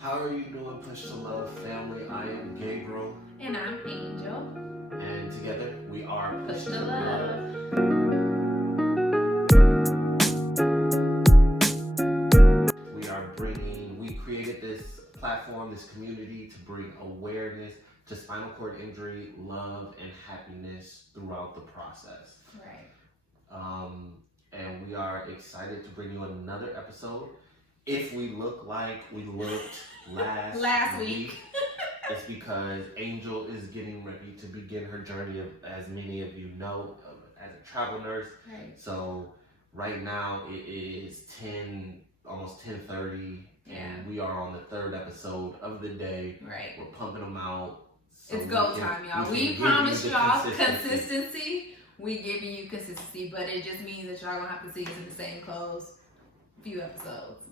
How are you doing, Push to Love family? I am Gabriel. And I'm Angel. And together we are Push to Love. We created this platform, this community to bring awareness to spinal cord injury, love, and happiness throughout the process. Right. And we are excited to bring you another episode. If we look like we looked last week, it's because Angel is getting ready to begin her journey, as many of you know, as a travel nurse. Right. So right now it is almost 10:30, and we are on the third episode of the day. Right. We're pumping them out. So it's go time, y'all. We promise y'all consistency. We giving you consistency, but it just means that y'all gonna have to see us in the same clothes few episodes.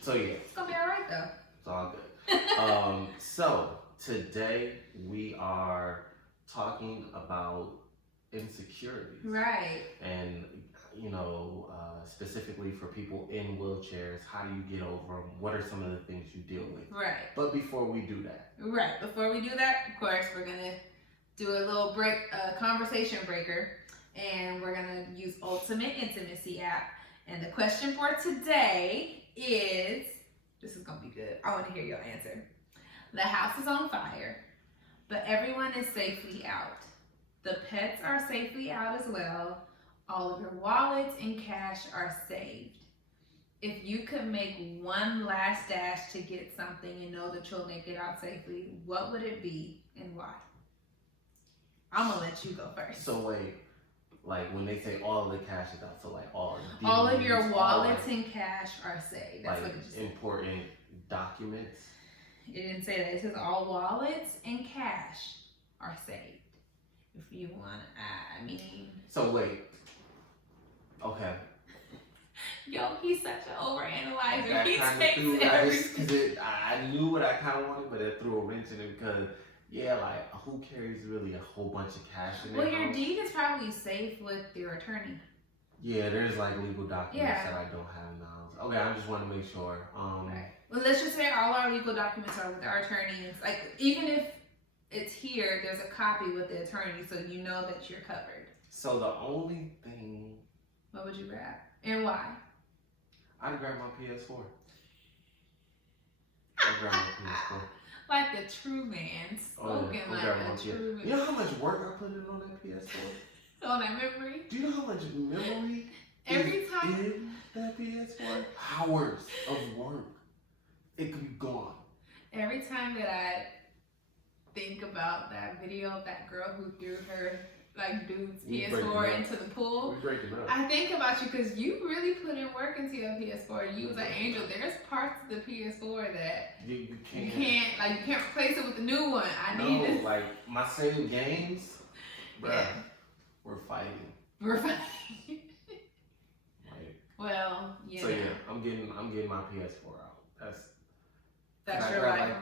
So yeah, it's gonna be all right though. It's all good. So today we are talking about insecurities, right? And specifically for people in wheelchairs, how do you get over them? What are some of the things you deal with? Right. But before we do that, of course, we're gonna do a little conversation breaker, and we're gonna use Ultimate Intimacy app. And the question for today is, this is gonna be good. I want to hear your answer. The house is on fire, but everyone is safely out. The pets are safely out as well. All of your wallets and cash are saved. If you could make one last dash to get something and know that you'll make it out safely, what would it be and why? I'm gonna let you go first. So wait, like when they say all of the cash is out, so like all of your wallets and cash are saved. That's like what it just important documents. It didn't say that. It says all wallets and cash are saved. If you want to, I mean. So wait. Okay. Yo, he's such an overanalyzer. He takes everything. I knew what I kind of wanted, but it threw a wrench in it because, like, who carries really a whole bunch of cash in their your house? deed is probably safe with your attorney. Yeah, there's like legal documents that I don't have in the house. Okay, I just want to make sure. Right. Well, let's just say all our legal documents are with our attorneys. Like, even if it's here, there's a copy with the attorney, so you know that you're covered. So the only thing. What would you grab? And why? I'd grab my PS4. I'd grab my PS4. Like the true man. Spoken like a true man. You know how much work I put in on that PS4? On that memory? Do you know how much memory every time in that PS4? Hours of work. It could be gone. Every time that I think about that video of that girl who threw her dude's PS4 into the pool, I think about you because you really put in work into your PS4. You was like, Angel, there's parts of the PS4 that you can't replace it with the new one. I need it. Like my saved games, bruh, we're fighting. Well, So I'm getting my PS4 out. That's your life.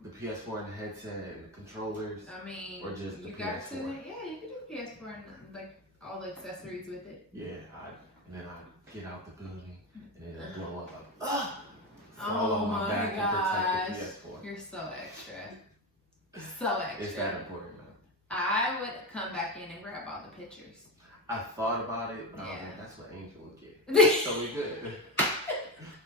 The PS4 and the headset and the controllers. I mean, or just the you PS4. got to, you can do PS4 and all the accessories with it. Yeah, and then I get out the building and then blow up. Fall on my back and protect the PS4. You're so extra. So extra. It's that important, man. I would come back in and grab all the pictures. I thought about it, but that's what Angel would get. So we good.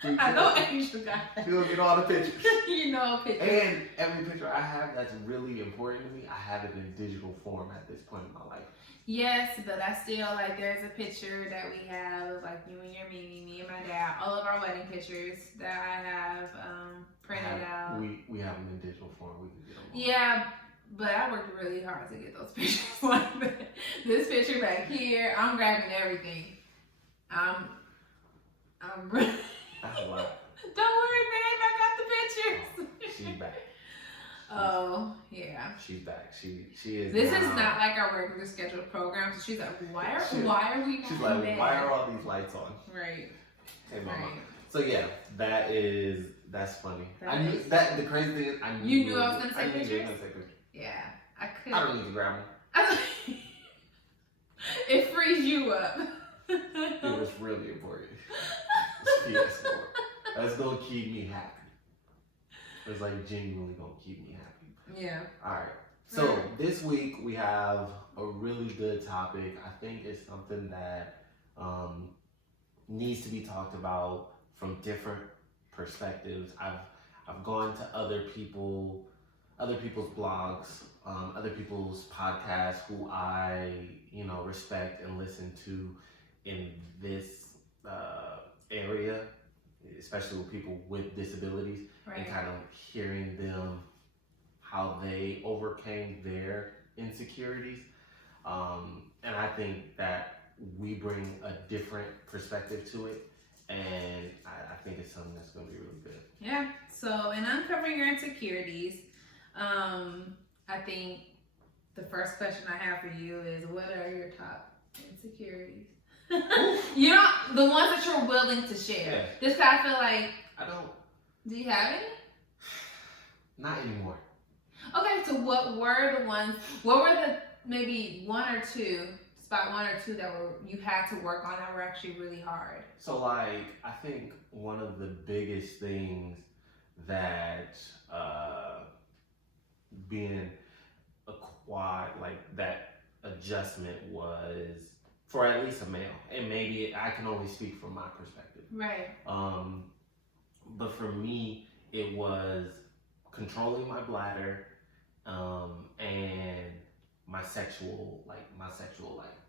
I know Angel got that. She'll get all the pictures. You know pictures. And every picture I have that's really important to me, I have it in digital form at this point in my life. Yes, but I still, there's a picture that we have of, you and your me and my dad, all of our wedding pictures that I have printed out. We have them in digital form. We can get them all. Yeah, but I worked really hard to get those pictures. This picture back here, I'm grabbing everything. I'm That's a lot. Don't worry, babe. I got the pictures. She's back. Oh, yeah. She's back. She is. This is not like our regular scheduled program. So she's like, why are we not? She's like, why are all these lights on? Right. Hey, mama. Right. So yeah, that's funny. I knew the crazy thing is I knew you knew I was gonna say pictures. Yeah, I could. I don't need to grab them. It frees you up. It was really important. PS4. That's gonna keep me happy. It's like genuinely gonna keep me happy. Yeah. All right. So this week we have a really good topic. I think it's something that needs to be talked about from different perspectives. I've gone to other people's blogs, other people's podcasts who I respect and listen to in this area, especially with people with disabilities, and kind of hearing them how they overcame their insecurities. And I think that we bring a different perspective to it, and I think it's something that's going to be really good. Yeah. So, in uncovering your insecurities, I think the first question I have for you is, what are your top insecurities? You know, the ones that you're willing to share. Yeah. Just 'cause I feel like I don't. Do you have any? Not anymore. Okay, so what were the maybe one or two that you had to work on that were actually really hard? So like, I think one of the biggest things that being a quad, like that adjustment was for at least a male, and maybe I can only speak from my perspective. Right. But for me, it was controlling my bladder, and my sexual life.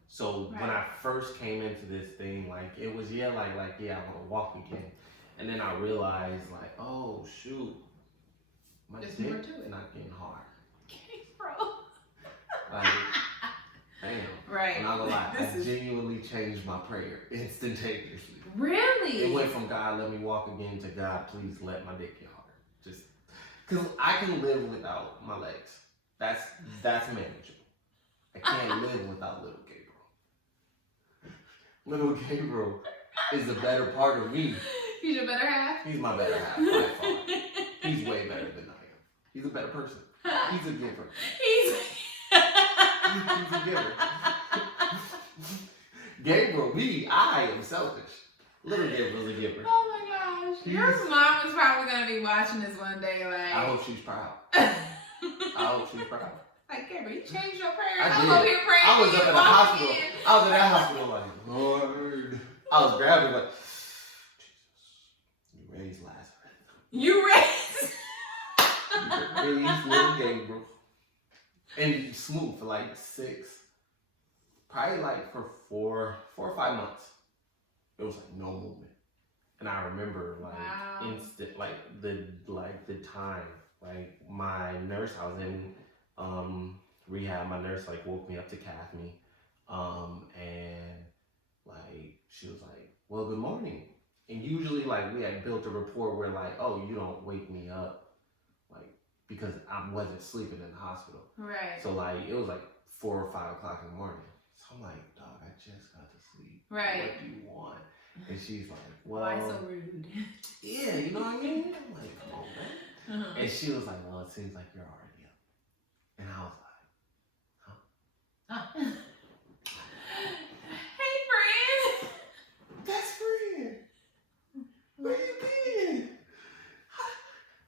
So when I first came into this thing, like it was I want to walk again, and then I realized like, oh shoot, my dick is not getting hard. Okay, bro. Like, damn. Right. I'm not gonna lie, I genuinely changed my prayer instantaneously. Really? It went from God, let me walk again, to God, please let my dick get hard. Just because I can live without my legs. That's manageable. I can't live without little Gabriel. Little Gabriel is the better part of me. He's your better half? He's my better half by far. He's way better than I am. He's a better person. He's a giver. He's a giver. Gabriel, I am selfish. Little Gabriel's a giver. Oh my gosh. Your mom is probably going to be watching this one day like... I hope she's proud. I hope she's proud. Like, Gabriel, you changed your prayers. I was over here praying. I was up in the hospital. I was in that hospital like, Lord. I was grabbing like, Jesus, you raised Lazarus. You raised little Gabriel. And smooth for like probably like for 4 or 5 months. It was like no movement. And I remember like instant, like the time, like my nurse, I was in rehab, my nurse like woke me up to cath me, and like she was like, well, good morning. And usually like we had built a rapport where like, oh, you don't wake me up, like, because I wasn't sleeping in the hospital. Right. So like it was like 4 or 5 o'clock in the morning. So I'm like, dog, I just got to sleep. Right. What do you want? And she's like, well, why so rude? Yeah, you know what I mean? I'm like, come on, man. Uh-huh. And she was like, well, it seems like you're already up. And I was like, huh? Hey, friend. Best friend. Where you been?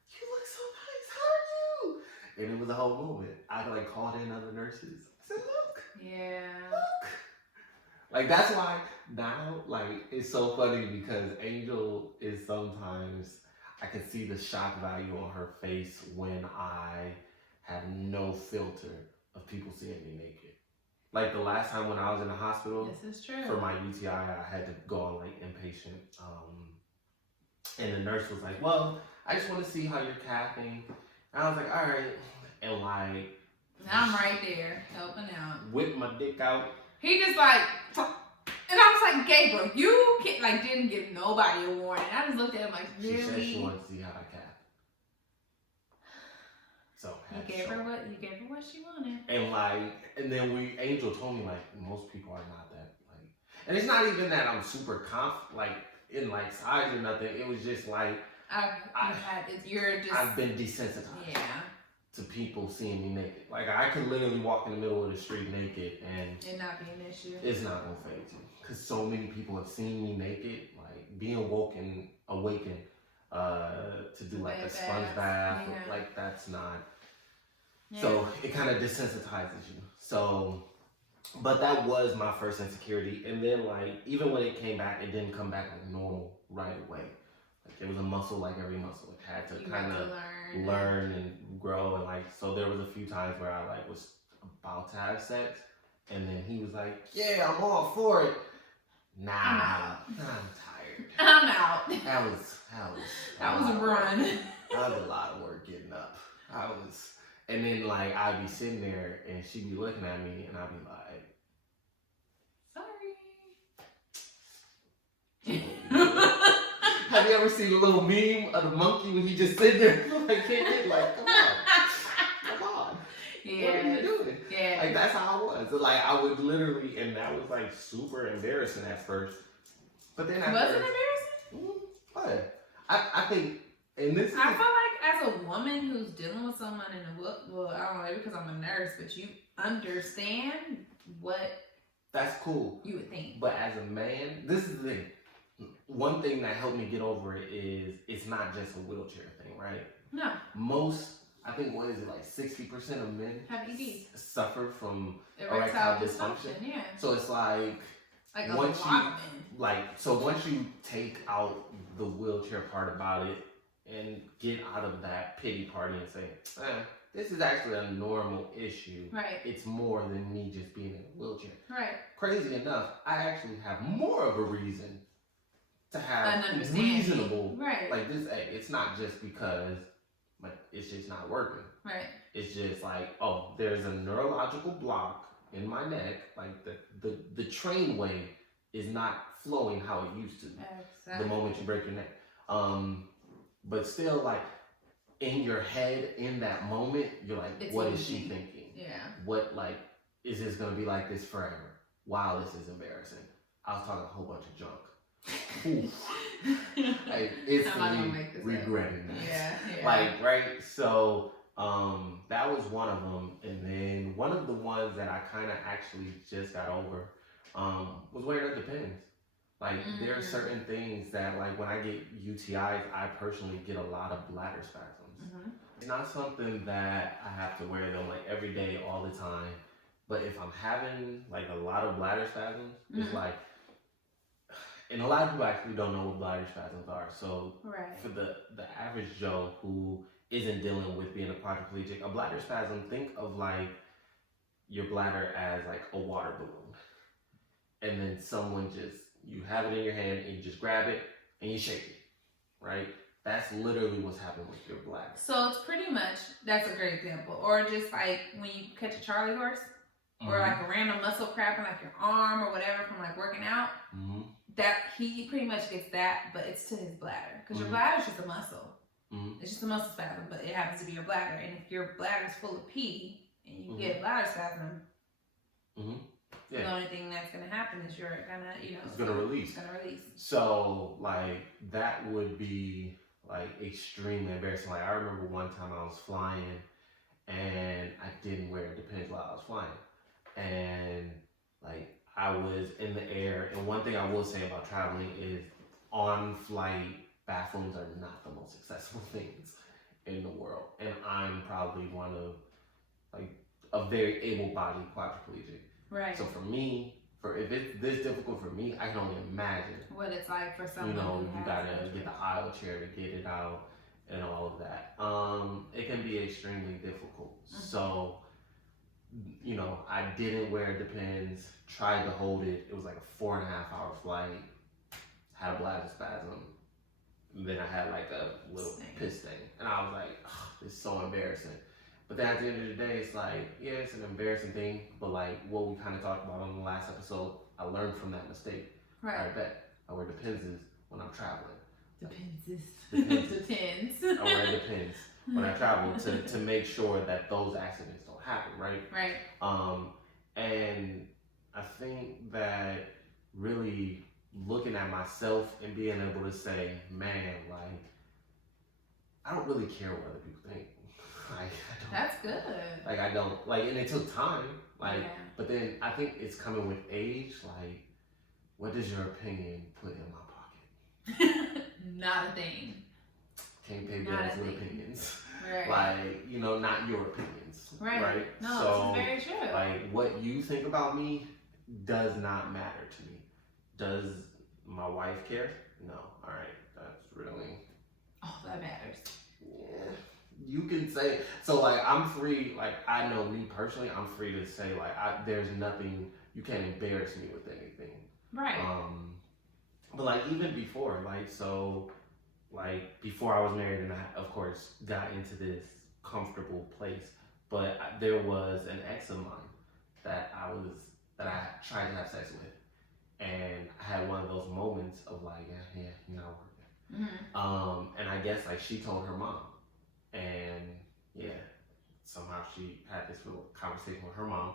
You look so nice. How are you? And it was a whole moment. I like called in other nurses. I said, look. Yeah. Look. Like, that's why now, like, it's so funny because Angel is sometimes, I can see the shock value on her face when I have no filter of people seeing me naked. Like, the last time when I was in the hospital, this is true. For my UTI, I had to go on, like, inpatient. And the nurse was like, well, I just want to see how you're cathing. And I was like, all right. And, like, now I'm right there, helping out. Whip my dick out. He just like, and I was like, Gabriel, you didn't give nobody a warning. I just looked at him like, really? She said she wanted to see how I cath. So you gave her what she wanted. And then Angel told me like most people are not that like, and it's not even that I'm super in like size or nothing. It was just like I've been desensitized. Yeah. To people seeing me naked. Like I could literally walk in the middle of the street naked and it not be an issue. It's not gonna fade you. Cause so many people have seen me naked, like being awakened to to do like a sponge bath. Yeah. Like that's not. Yeah. So it kind of desensitizes you. So, but that was my first insecurity. And then like even when it came back, it didn't come back like normal right away. Like it was a muscle like every muscle. It had to kind of learn and grow. And like so there was a few times where I like was about to have sex, and then he was like, "Yeah, I'm all for it." Nah, I'm tired. I'm out. That was a run. That was a lot of work getting up. And then like I'd be sitting there and she'd be looking at me and I'd be like, "Sorry." Have you ever seen a little meme of the monkey when he just sitting there like, come on. Yeah. What are you doing? Yeah. Like that's how I was. Like I would literally, and that was like super embarrassing at first. But then after, was it embarrassing? What? I think, and this is I feel like as a woman who's dealing with someone in a well, I don't know, maybe because I'm a nurse, but you understand what that's cool. You would think. But as a man, this is the thing. One thing that helped me get over it is it's not just a wheelchair thing, right? No. I think, what is it, like 60% of men have ED. Suffer from erectile dysfunction. Yeah. So it's like once you take out the wheelchair part about it and get out of that pity party and say, this is actually a normal issue. Right. It's more than me just being in a wheelchair. Right. Crazy enough, I actually have more of a reason to have an reasonable, right? Like this, it's not just because, like, it's just not working. Right. It's just like, oh, there's a neurological block in my neck. Like the train wave is not flowing how it used to. Exactly. The moment you break your neck. But still, like in your head, in that moment, you're like, what is she thinking? Yeah. What, like, is this gonna be like this forever? Wow, this is embarrassing. I was talking a whole bunch of junk. Like instantly regretting that. Yeah. Like, right? So that was one of them. And then one of the ones that I kind of actually just got over was wearing the Depends. Like there are certain things that, like when I get UTIs, I personally get a lot of bladder spasms. It's not something that I have to wear them like every day all the time. But if I'm having like a lot of bladder spasms, it's like, and a lot of people actually don't know what bladder spasms are. So for the average Joe who isn't dealing with being a quadriplegic, a bladder spasm, think of like your bladder as like a water balloon. And then you have it in your hand and you just grab it and you shake it, right? That's literally what's happening with your bladder. So it's pretty much, that's a great example. Or just like when you catch a Charlie horse, or like a random muscle cramp in like your arm or whatever from like working out. That he pretty much gets that, but it's to his bladder. Because your bladder is just a muscle. It's just a muscle spasm, but it happens to be your bladder. And if your bladder is full of pee and you get a bladder spasm, the only thing that's going to happen is you're going to, it's going to release. It's going to release. So, like, that would be, like, extremely embarrassing. Like, I remember one time I was flying and I didn't wear Depends while I was flying. And, like, I was in the air. And one thing I will say about traveling is on-flight bathrooms are not the most accessible things in the world. And I'm probably one of, like, a very able-bodied quadriplegic. Right. So for me, if it's this difficult for me, I can only imagine what it's like for someone. You gotta get the aisle chair to get it out and all of that. It can be extremely difficult. So, I didn't wear Depends, tried to hold it. It was like a 4.5-hour flight, had a bladder spasm. And then I had like a little piss stain. And I was like, it's so embarrassing. But then at the end of the day, it's like, yeah, it's an embarrassing thing. But like what we kind of talked about on the last episode, I learned from that mistake. Right. I bet I wear Depends when I'm traveling. Depends. I wear Depends when I travel to make sure that those accidents don't happen, right? Right. And I think that really looking at myself and being able to say, man, like, I don't really care what other people think. Like, that's good. Like, I don't, like, and it took time, like, but then I think it's coming with age, like, what does your opinion put in my pocket? Not a thing. can't pay bills with opinions. Right. Like, you know, not your opinions. Right. No, So, this is very true. like, what you think about me does not matter to me. Does my wife care? No. All right. That's really. Oh, that matters. Yeah. You can say so. Like, I'm free. Like, I know me personally, I'm free to say like, there's nothing you can't embarrass me with anything. Right. But like even before, like so, like before I was married, and I of course got into this comfortable place. But there was an ex of mine that I tried to have sex with, and I had one of those moments of like, yeah, you're not working. Mm-hmm. And I guess like she told her mom, and yeah, somehow she had this little conversation with her mom,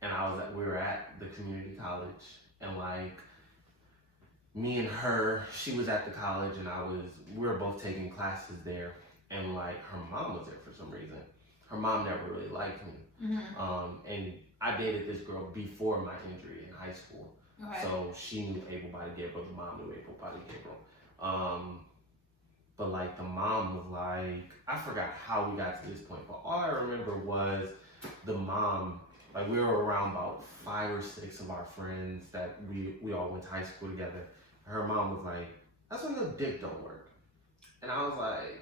and we were at the community college, and like me and her, she was at the college, and we were both taking classes there, and like her mom was there for some reason. Her mom never really liked me, and I dated this girl before my injury in high school. Okay. So she knew able-bodied Gabriel, the mom knew able-bodied Gabriel. But like the mom was like, I forgot how we got to this point, but all I remember was the mom, like we were around about 5 or 6 of our friends that we all went to high school together. Her mom was like, that's why your dick don't work. And I was like,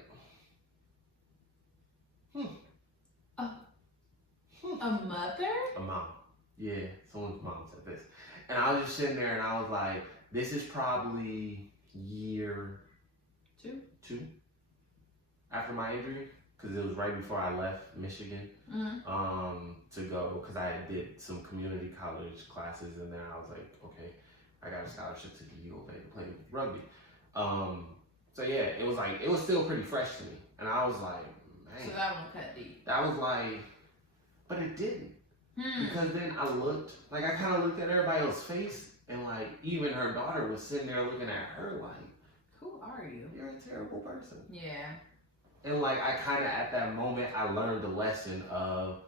A mother? A mom. Yeah, someone's mom said this. And I was just sitting there and I was like, this is probably year 2 after my injury, because it was right before I left Michigan to go, because I did some community college classes, and then I was like, okay, I got a scholarship to the U of A to play rugby. So yeah, it was still pretty fresh to me, and I was like, man. So that one cut deep. That was like, but it didn't. Because then I kind of looked at everybody else's face, and like even her daughter was sitting there looking at her like, who are you? You're a terrible person. Yeah. And like I kind of at that moment I learned the lesson of,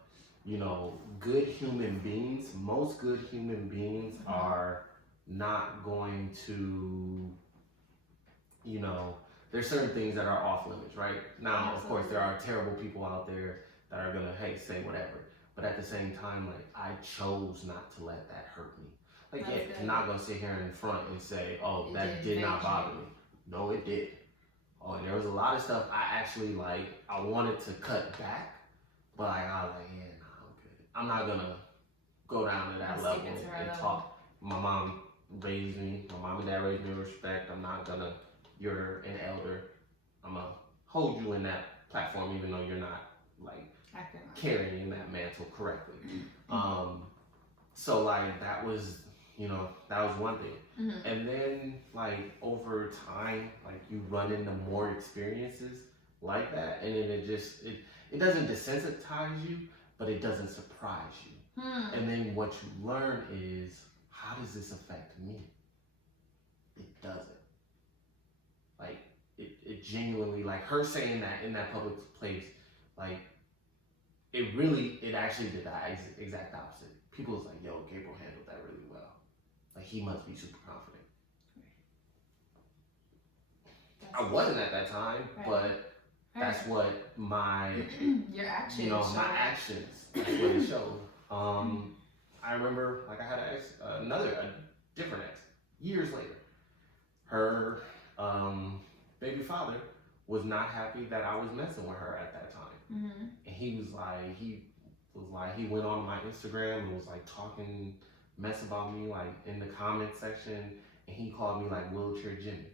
you know, good human beings. Most good human beings are not going to, you know, there's certain things that are off limits, right? Now, of course, there are terrible people out there that are gonna, hey, say whatever. But at the same time, like I chose not to let that hurt me. Like, yeah, I'm not gonna sit here in front and say, oh, that did not bother me. No, it did. Oh, and there was a lot of stuff I actually like. I wanted to cut back, but like I was like, yeah, nah, I'm good. I'm not gonna go down to that level and talk. My mom raised me. My mom and dad raised me with respect. I'm not gonna. You're an elder. I'm gonna hold you in that platform, even though you're not like carrying that mantle correctly. So like that was, you know, that was one thing. And then like over time, like you run into more experiences like that, and then it doesn't desensitize you, but it doesn't surprise you. And then what you learn is, how does this affect me? It doesn't. Like it genuinely, like her saying that in that public place, like it actually did the exact opposite. People was like, yo, Gabriel handled that really well. Like he must be super confident. I wasn't at that time, but that's what my your actions, you know, my actions. That's what it showed. I remember like I had a different ex years later. Her baby father was not happy that I was messing with her at that time, and he went on my Instagram and was like talking mess about me like in the comment section, and he called me like wheelchair Jimmy.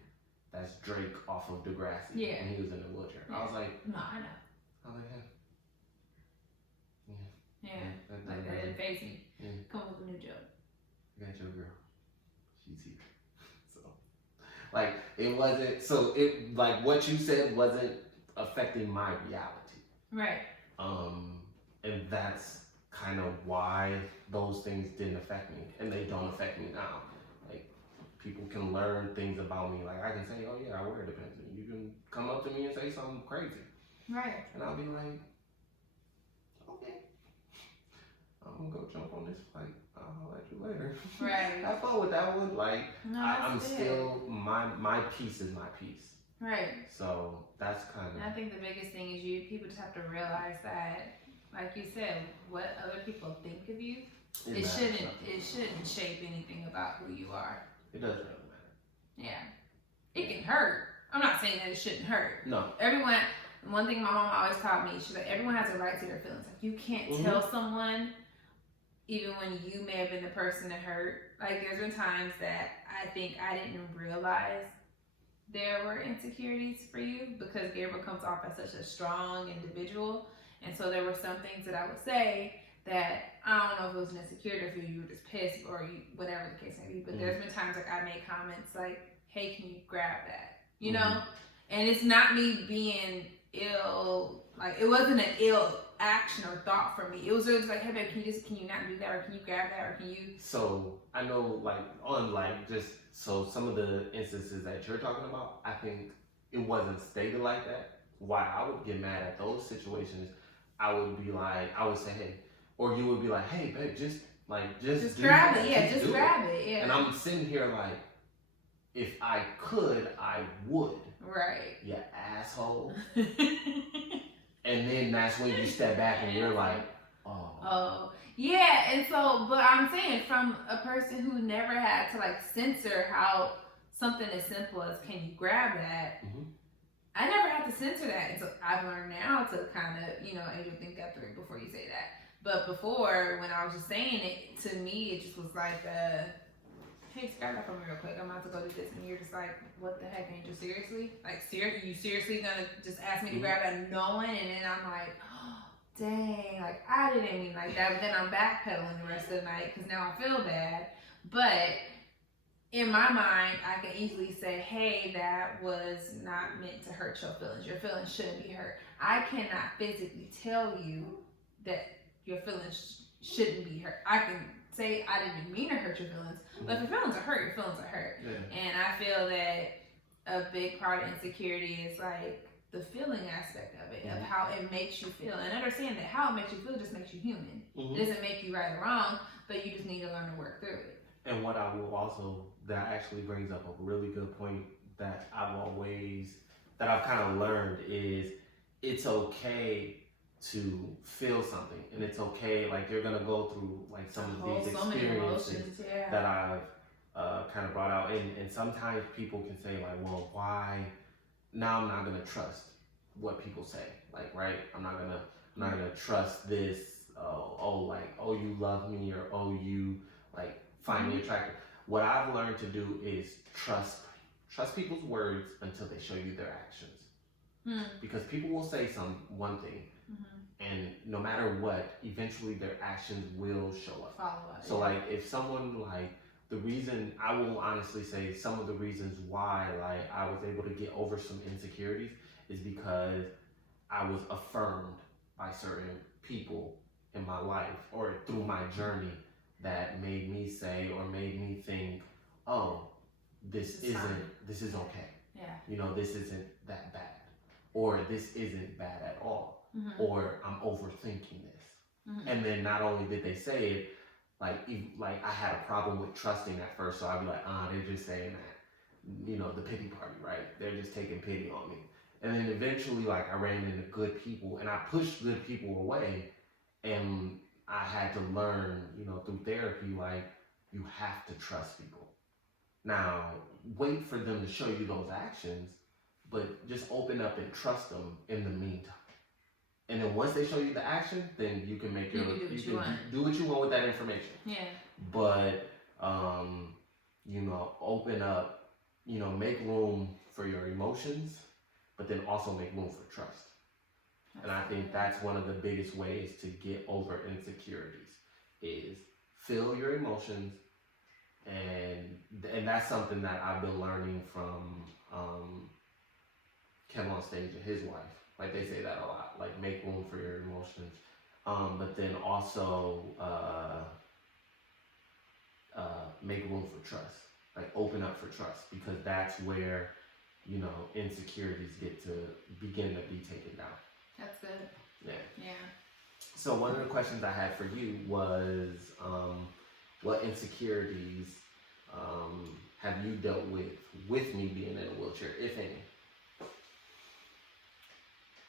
That's Drake off of Degrassi. Yeah. And he was in a wheelchair. I was like, no, I know. I was like, like that didn't faze me. Come up with a new joke. I got your girl. She's here. So, like, it wasn't. So it like what you said wasn't affecting my reality. Right. And that's kind of why those things didn't affect me, and they don't affect me now. People can learn things about me. Like I can say, oh yeah, I wear Depends. You can come up to me and say something crazy. Right. And I'll be like, okay. I'm gonna go jump on this flight. I'll let you later. Right. Have fun with that one. Like no, I'm still my piece is my piece. Right. So that's kind of. I think the biggest thing is people just have to realize that, like you said, what other people think of you, it shouldn't shape anything about who you are. It doesn't really matter. Yeah. It can hurt. I'm not saying that it shouldn't hurt. No. Everyone, one thing my mom always taught me, she's like, everyone has a right to their feelings. Like, you can't tell someone, even when you may have been the person that hurt. Like, there's been times that I think I didn't realize there were insecurities for you because Gabriel comes off as such a strong individual. And so there were some things that I would say that I don't know if it was an insecurity or if you were just pissed or whatever the case may be. But there's been times like I made comments like, hey, can you grab that? You know? And it's not me being ill, like it wasn't an ill action or thought for me. It was just like, hey babe, can you not do that, or can you grab that, or can you? So I know, like on like just so some of the instances that you're talking about, I think it wasn't stated like that. Why I would get mad at those situations, I would be like, I would say, hey, or you would be like, hey babe, just grab it, yeah, just grab it, yeah. And I'm sitting here like, if I could, I would. Right. You asshole. And then that's when you step back and you're like, oh. Oh. Yeah, and so, but I'm saying from a person who never had to like censor how something as simple as can you grab that, I never had to censor that. And so I've learned now to kind of, Angel, think that through before you say that. But before, when I was just saying it, to me, it just was like, hey, grab that for me real quick. I'm about to go do this. And you're just like, what the heck, Angel? Seriously? Like, you seriously gonna just ask me to grab that knowing? And then I'm like, oh, dang, like, I didn't mean like that. But then I'm backpedaling the rest of the night because now I feel bad. But in my mind, I can easily say, hey, that was not meant to hurt your feelings. Your feelings shouldn't be hurt. I cannot physically tell you that your feelings shouldn't be hurt. I can say I didn't mean to hurt your feelings, but if your feelings are hurt, your feelings are hurt. Yeah. And I feel that a big part of insecurity is like the feeling aspect of it, of how it makes you feel. And understand that how it makes you feel just makes you human. It doesn't make you right or wrong, but you just need to learn to work through it. And what I will also, that actually brings up a really good point that I've kind of learned is it's okay to feel something, and it's okay, like you're gonna go through like some of these experiences that I've kind of brought out, and sometimes people can say like, well, why now I'm not gonna trust what people say, like, right, I'm not gonna trust this, you love me, or you like find me attractive. What I've learned to do is trust people's words until they show you their actions. Because people will say one thing, and no matter what, eventually their actions will show up. Follow up. So like if someone like, the reason, I will honestly say some of the reasons why like I was able to get over some insecurities is because I was affirmed by certain people in my life or through my journey that made me say or made me think, oh, this is okay. Yeah. This isn't that bad. Or this isn't bad at all, or I'm overthinking this. And then not only did they say it, like I had a problem with trusting at first, so I'd be like, they're just saying that, the pity party, right? They're just taking pity on me. And then eventually, like, I ran into good people, and I pushed good people away, and I had to learn, through therapy, like, you have to trust people. Now, wait for them to show you those actions, but just open up and trust them in the meantime. And then once they show you the action, then you can make do what you want with that information. Yeah. But open up, make room for your emotions, but then also make room for trust. And I think that's one of the biggest ways to get over insecurities is feel your emotions, and that's something that I've been learning from Kevin on stage and his wife. Like they say that a lot, like make room for your emotions. But then also make room for trust. Like open up for trust, because that's where, insecurities begin to be taken down. That's good. Yeah. Yeah. So one of the questions I had for you was, what insecurities have you dealt with me being in a wheelchair, if any?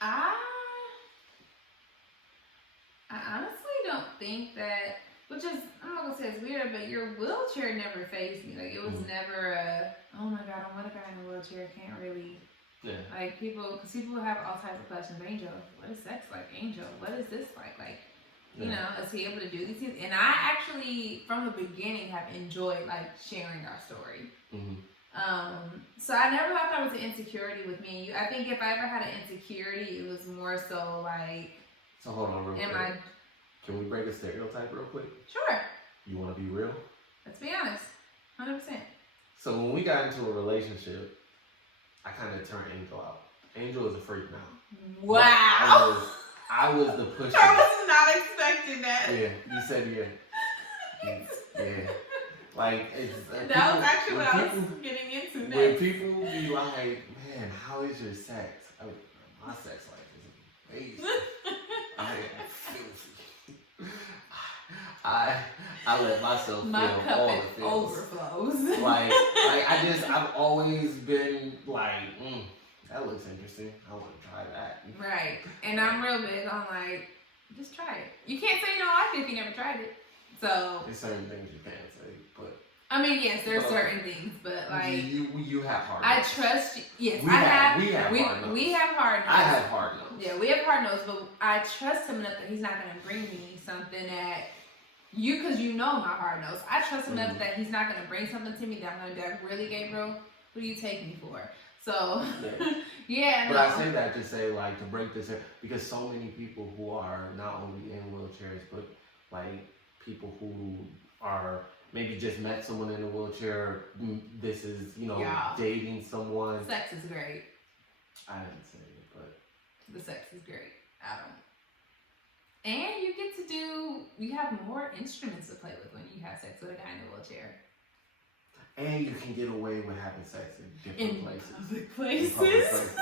I honestly don't think that, which is, I'm not gonna say it's weird, but your wheelchair never fazed me. Like, it was never a, oh my god, I'm with a guy in a wheelchair, can't really. Yeah. Like, because people have all types of questions. Angel, what is sex like? Angel, what is this like? Like, you know, is he able to do these things? And I actually, from the beginning, have enjoyed, like, sharing our story. So I never thought that was an insecurity with me and you. I think if I ever had an insecurity, it was more so like. So hold on real quick. Can we break a stereotype real quick? Sure. You want to be real? Let's be honest. 100%. So when we got into a relationship, I kind of turned Angel out. Angel is a freak now. Wow. I was the pusher. I was not expecting that. Yeah, you said yeah. Yeah. Like, it's, that was actually what I was getting into next. When people be like, man, how is your sex? My sex life is amazing. I am filthy. I let myself feel all the feels. Overflows. Like I've always been like, that looks interesting. I want to try that. Right. And I'm real big on like, just try it. You can't say you don't like it if you never tried it. So there's certain things you can't say, but I mean, yes, there's certain things, but like you have hard nose. I trust you. Yes, we have hard nose. We have hard nose. I have hard nose. Yeah, we have hard nose, but I trust him enough that he's not gonna bring me something that because you know my hard nose. I trust him enough that he's not gonna bring something to me that I'm gonna be like, really, Gabriel? Who do you take me for? So yeah. But I say that to say like to break this here because so many people who are not only in wheelchairs but like people who are maybe just met someone in a wheelchair. This is, dating someone. Sex is great. I didn't say it, but the sex is great. And you have more instruments to play with when you have sex with a guy in a wheelchair. And you can get away with having sex in different places. Public places.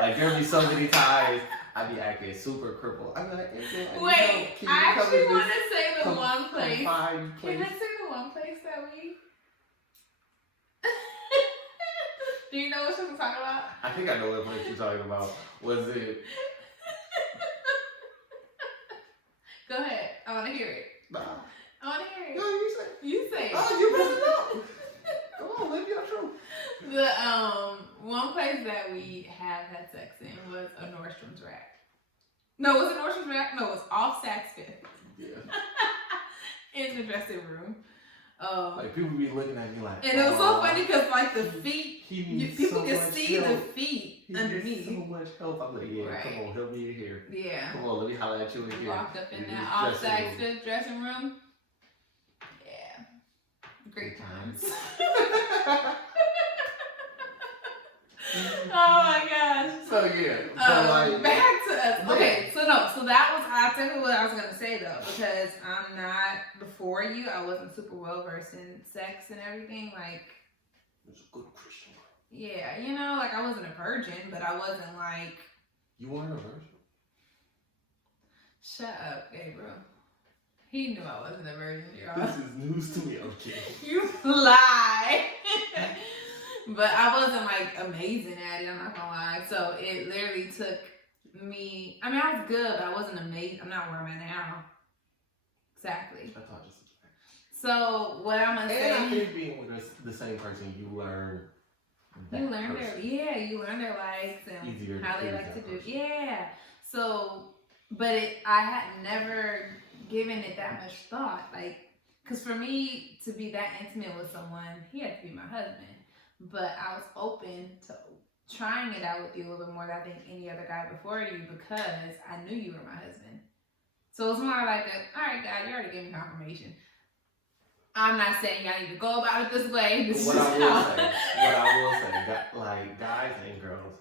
Like there be so many times I be acting super crippled. I'm like, wait, I actually want to say the one place. Can I say the one place that we? Do you know what I'm talking about? I think I know what place you're talking about. Was it? Go ahead. I want to hear it. Nah. I want to hear it. No, you say it. You say it. Oh, you better know. Come on, live your truth. The one place that we have had sex in was a Nordstrom's rack. No, was it Nordstrom's rack? No, it was off Saks Fifth. Yeah. In the dressing room. Like people be looking at me like. And it was so funny because like the feet, people so can see help. the feet underneath. So much help. I'm like, yeah, come on, help me in here. Yeah. Come on, let me holler at you in here. Walked up in that off Saks Fifth dressing room. Yeah. Great times. Oh my gosh. So yeah. Back to us. Okay, so that was actually what I was gonna say though, because I'm not before you. I wasn't super well versed in sex and everything. Like, it's a good Christian. Yeah, like I wasn't a virgin, but I wasn't like. You weren't a virgin. Shut up, Gabriel. He knew I wasn't a virgin, y'all. This is news to me. I'm kidding. You lie. But I wasn't like amazing at it, I'm not gonna lie. So it literally took me, I was good, but I wasn't amazing. I'm not where I'm at now. Exactly. I thought this. So what I'm gonna say. And I think being with the same person, you learn. You learn their likes and how they like to do. Yeah. So, but I had never given it that much thought, like, cause for me to be that intimate with someone, he had to be my husband. But I was open to trying it out with you a little bit more than I think any other guy before you because I knew you were my husband. So it's more like, all right, God, you already gave me confirmation. I'm not saying y'all need to go about it this way. What I will say, like guys and girls,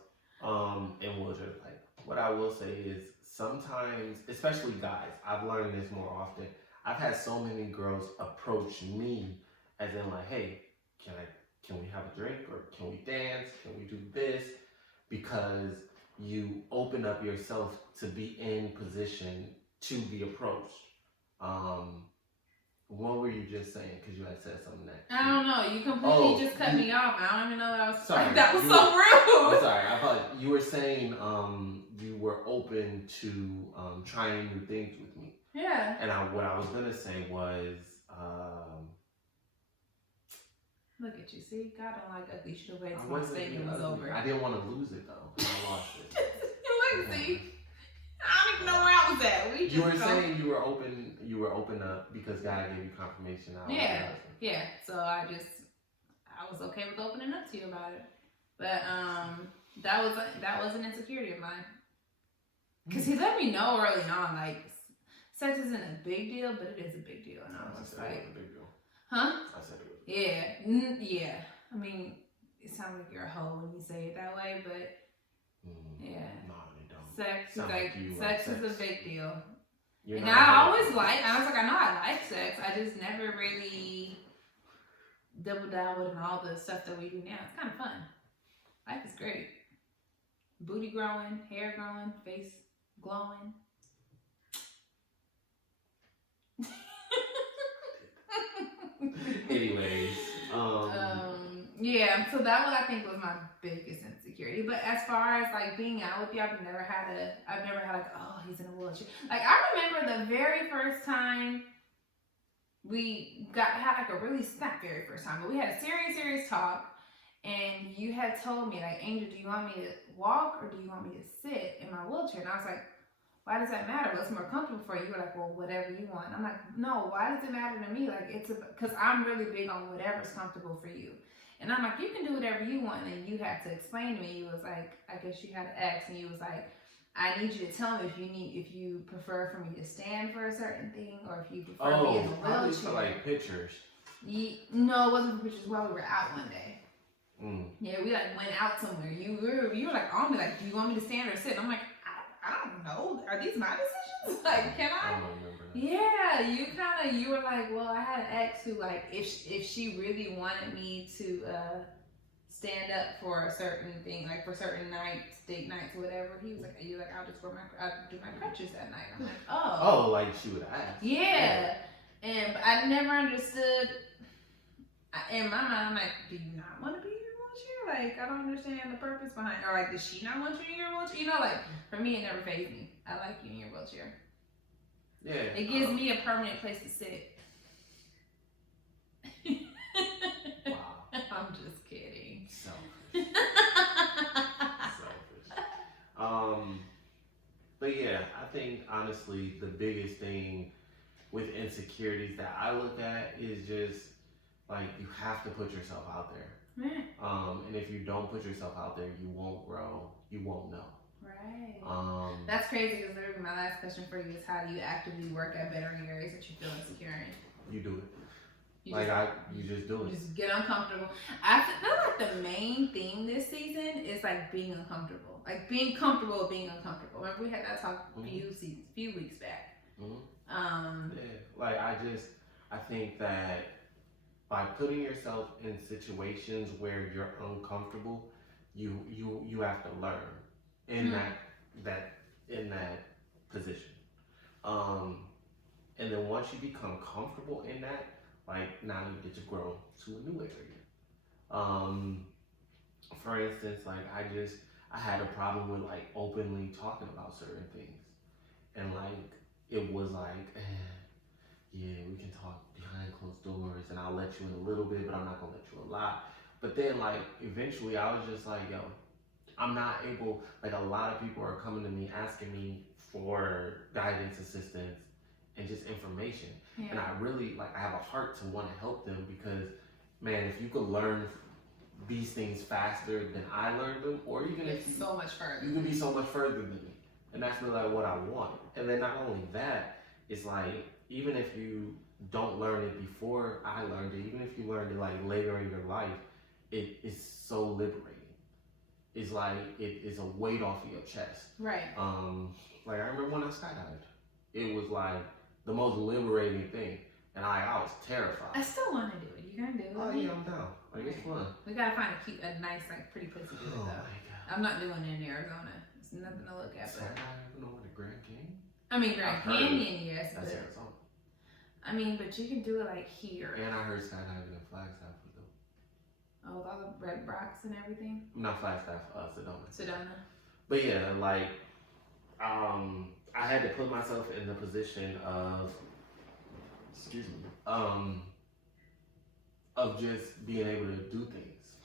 in wheelchairs, like what I will say is sometimes, especially guys, I've learned this more often. I've had so many girls approach me as in like, hey, can we have a drink or can we dance? Can we do this? Because you open up yourself to be in position to be approached. What were you just saying? Because you had said something that. I don't know. You completely just cut me off. I don't even know what I was sorry. That was so rude. I'm sorry. I thought you were saying you were open to trying new things with me. Yeah. And what I was gonna say was, look at you. See, God don't like ugly. You should have waited I till my wasn't statement was ugly. over. I didn't want to lose it though. I lost it. Look, see, I don't even know where I was at. You were saying you were open. You were open up because God gave you confirmation. Yeah. So I was okay with opening up to you about it. But that was an insecurity of mine. Because he let me know early on, like, sex isn't a big deal, but it is a big deal. And I was just like, it was a big deal. Huh? I said it was. Yeah. Yeah. I mean, it sounds like you're a hoe when you say it that way, but yeah. No, they don't. Sex Sound is like sex is a big deal. And I was like, I know I like sex. I just never really double dabbled in all the stuff that we do now. It's kind of fun. Life is great. Booty growing, hair growing, face glowing. Anyways, yeah. So that one I think was my biggest insecurity. But as far as like being out with you, I've never had like, oh, he's in a wheelchair. Like I remember the very first time we had like a really not very first time, but we had a serious talk. And you had told me, like, Angel, do you want me to walk or do you want me to sit in my wheelchair? And I was like, why does that matter? What's more comfortable for you? You were like, well, whatever you want. And I'm like, no, why does it matter to me? Like, because I'm really big on whatever's comfortable for you. And I'm like, you can do whatever you want. And you had to explain to me. You was like, I guess you had to ask. And you was like, I need you to tell me if you prefer for me to stand for a certain thing or if you prefer me in a wheelchair. For like pictures. No, it wasn't for pictures. While we were out one day. Yeah, we like went out somewhere. You were like on me, like, do you want me to stand or sit? And I'm like, I don't know. Are these my decisions? Like, can I? I don't remember that. Yeah, you were like, well, I had an ex who like if she really wanted me to stand up for a certain thing, like for certain nights, date nights, or whatever. He was like, I'll just I'll do my crutches that night. I'm like, oh. Oh, like she would ask. Yeah. And I never understood. In my mind, I'm like, do you not want to be in your wheelchair? Like, I don't understand the purpose behind it. Or like, does she not want you in your wheelchair? You know, like, for me, it never fazed me. I like you in your wheelchair. Yeah. It gives me a permanent place to sit. Wow. I'm just kidding. Selfish. But yeah, I think honestly the biggest thing with insecurities that I look at is just like you have to put yourself out there. And if you don't put yourself out there, you won't grow. You won't know. Right. That's crazy because literally my last question for you is how do you actively work at bettering areas that you feel insecure in? You do it. You just do it. Just get uncomfortable. I feel like the main thing this season is like being uncomfortable. Like being comfortable with being uncomfortable. Remember we had that talk a few weeks back. Like I think that by putting yourself in situations where you're uncomfortable, you have to learn in that position. And then once you become comfortable in that, like now you get to grow to a new area. For instance, like I had a problem with like openly talking about certain things, and like it was like, yeah, we can talk behind closed doors, and I'll let you in a little bit, but I'm not gonna let you a lot. But then like eventually, I was just like, yo, I'm not able. Like a lot of people are coming to me asking me for guidance, assistance, and just information. Yeah. And I really I have a heart to want to help them because, man, if you could learn these things faster than I learned them, or even if you so much further, you can be so much further than me. And that's really like what I want. And then not only that, it's like even if you don't learn it before I learned it, even if you learned it like later in your life, it is so liberating. It's like it is a weight off of your chest. Right. Like I remember when I skydived, it was like the most liberating thing, and I was terrified. I still want to do it. You gonna do it? Oh yeah, I'm down. Like it's fun. We gotta find a nice, like pretty place to do it though. My God. I'm not doing it in Arizona. It's nothing to look at. Skydiving over the Grand Canyon. I mean Grand Canyon, yes. That's Arizona. I mean, but you can do it like here. And I heard skydiving in Flagstaff was dope. Oh, with all the red rocks and everything? Not Flagstaff, Sedona. Sedona. But yeah, like, had to put myself in the position of, excuse me, of just being able to do things,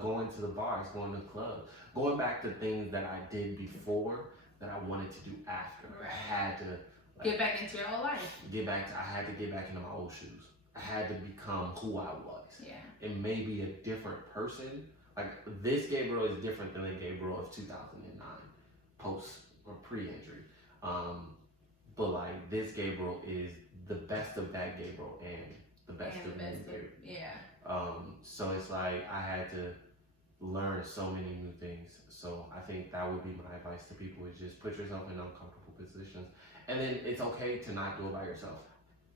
going to the bars, going to the clubs, going back to things that I did before that I wanted to do after. Right. I had to get back into your old life. I had to get back into my old shoes. I had to become who I was. Yeah. And maybe a different person. Like this Gabriel is different than the Gabriel of 2009, post or pre-injury. But like this Gabriel is the best of that Gabriel and the best of the new Gabriel. Yeah. So it's like I had to learn so many new things. So I think that would be my advice to people is just put yourself in uncomfortable positions. And then it's okay to not do it by yourself.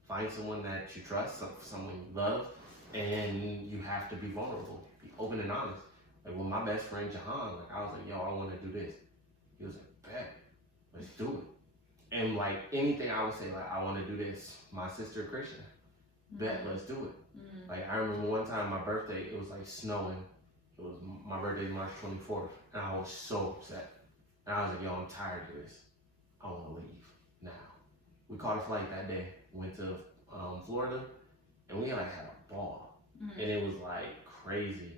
Find someone that you trust, someone you love, and you have to be vulnerable. Be open and honest. Like with my best friend Jahan, like I was like, yo, I want to do this. He was like, bet, let's do it. And like anything I would say, like I want to do this. My sister Christian, bet, let's do it. Mm-hmm. Like I remember one time my birthday, it was like snowing. It was my birthday, March 24th, and I was so upset. And I was like, yo, I'm tired of this. I want to leave now. We caught a flight that day, went to Florida, and we like had a ball. Mm-hmm. And it was like crazy.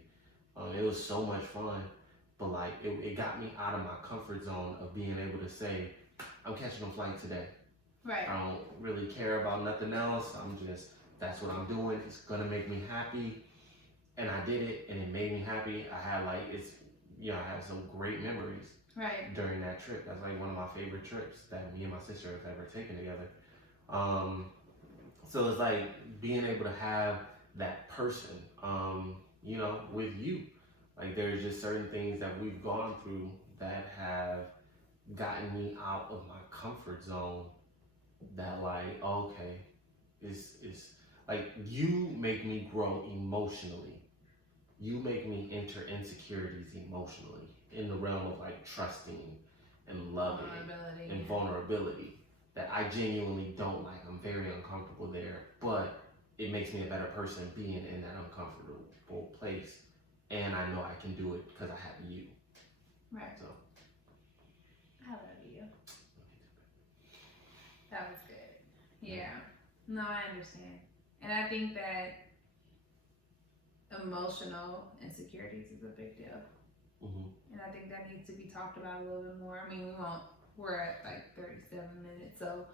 It was so much fun, but like it got me out of my comfort zone of being able to say, I'm catching a flight today. Right. I don't really care about nothing else. That's what I'm doing. It's gonna make me happy. And I did it, and it made me happy. I had I had some great memories during that trip. That's like one of my favorite trips that me and my sister have ever taken together. So it's like being able to have that person, with you. Like there's just certain things that we've gone through that have gotten me out of my comfort zone. That like, okay, it's like you make me grow emotionally. You make me enter insecurities emotionally in the realm of like trusting and loving and vulnerability that I genuinely don't like. I'm very uncomfortable there, but it makes me a better person being in that uncomfortable place. And I know I can do it because I have you. Right. So. I love you. That was good. Yeah. No, I understand. And I think that emotional insecurities is a big deal. Mm-hmm. And I think that needs to be talked about a little bit more. I mean, we're at like 37 minutes, so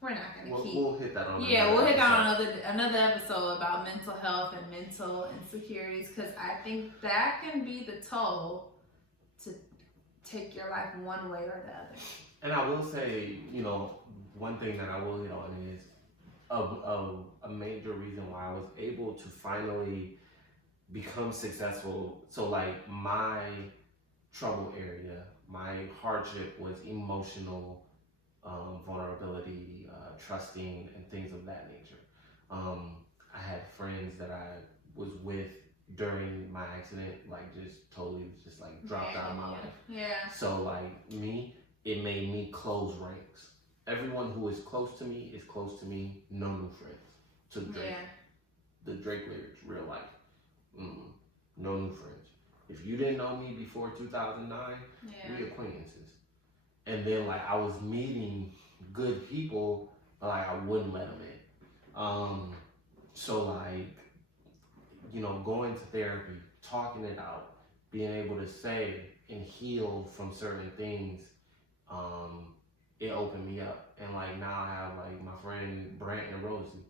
we're not going to keep. We'll hit that on. We'll hit that on another episode about mental health and mental insecurities, because I think that can be the toll to take your life one way or the other. And I will say, one thing that I will hit on is a major reason why I was able to finally become successful. So like my trouble area, my hardship was emotional vulnerability, trusting, and things of that nature. I had friends that I was with during my accident, like just totally just like dropped out of my life. Yeah. So like it made me close ranks. Everyone who is close to me is close to me. No new friends. To Drake. Yeah. The Drake lyrics, real life. No new friends. If you didn't know me before 2009, we acquaintances. And then like I was meeting good people, but like I wouldn't let them in. So like, going to therapy, talking it out, being able to say and heal from certain things, it opened me up. And like now I have like my friend Brant and Rosie.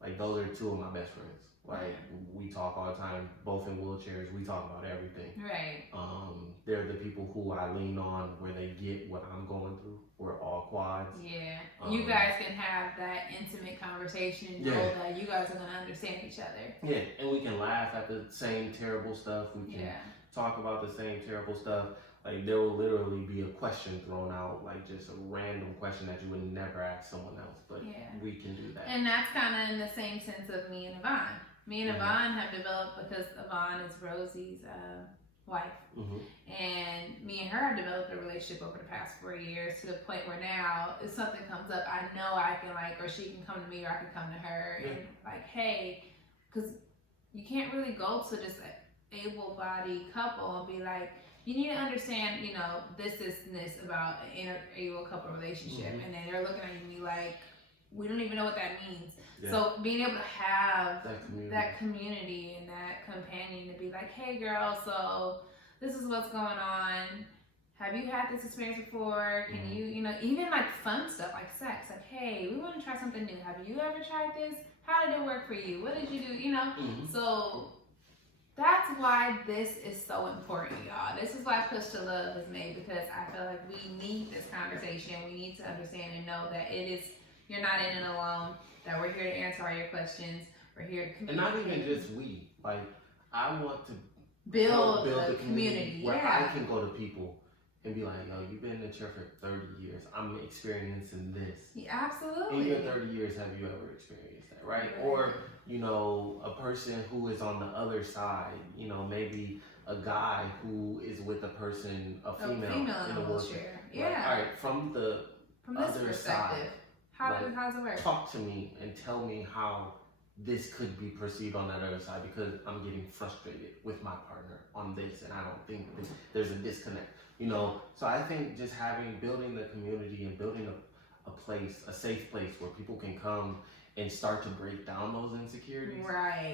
Like those are two of my best friends. Like we talk all the time, both in wheelchairs. We talk about everything. Right. They're the people who I lean on where they get what I'm going through. We're all quads. Yeah. You guys can have that intimate conversation and know that you guys are gonna understand each other. Yeah, and we can laugh at the same terrible stuff. We can talk about the same terrible stuff. Like there will literally be a question thrown out, like just a random question that you would never ask someone else, but we can do that. And that's kind of in the same sense of me and Yvonne. Me and Yvonne have developed, because Yvonne is Rosie's wife, and me and her have developed a relationship over the past 4 years to the point where now if something comes up, I know I can or she can come to me or I can come to her and like, hey, because you can't really go to this able-bodied couple and be like, you need to understand, you know, this about an inter couple relationship, and then they're looking at you and be like, we don't even know what that means. Yeah. So being able to have that community and that companion to be like, hey girl, so this is what's going on. Have you had this experience before? Can you, you know, even like fun stuff like sex, like, hey, we want to try something new. Have you ever tried this? How did it work for you? What did you do? You know, so that's why this is so important, y'all. This is why Push to Love is made, because I feel like we need this conversation. We need to understand and know that you're not in it alone, that we're here to answer all your questions. We're here to communicate. And not even just we. Like, I want to build the community where I can go to people and be like, yo, you've been in the chair for 30 years. I'm experiencing this. Yeah, absolutely. In your 30 years, have you ever experienced that, right? Or, you know, a person who is on the other side, you know, maybe a guy who is with a person, a female in a wheelchair. Yeah. Right? All right, from this other side, how does it work? Talk to me and tell me how this could be perceived on that other side, because I'm getting frustrated with my partner on this, and I don't think there's a disconnect. You know, so I think just building the community and building a place, a safe place where people can come and start to break down those insecurities,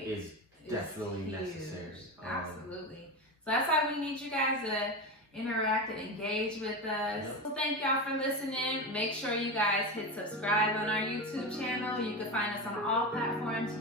is definitely necessary. Absolutely. So that's why we need you guys to interact and engage with us. So thank y'all for listening. Make sure you guys hit subscribe on our YouTube channel. You can find us on all platforms.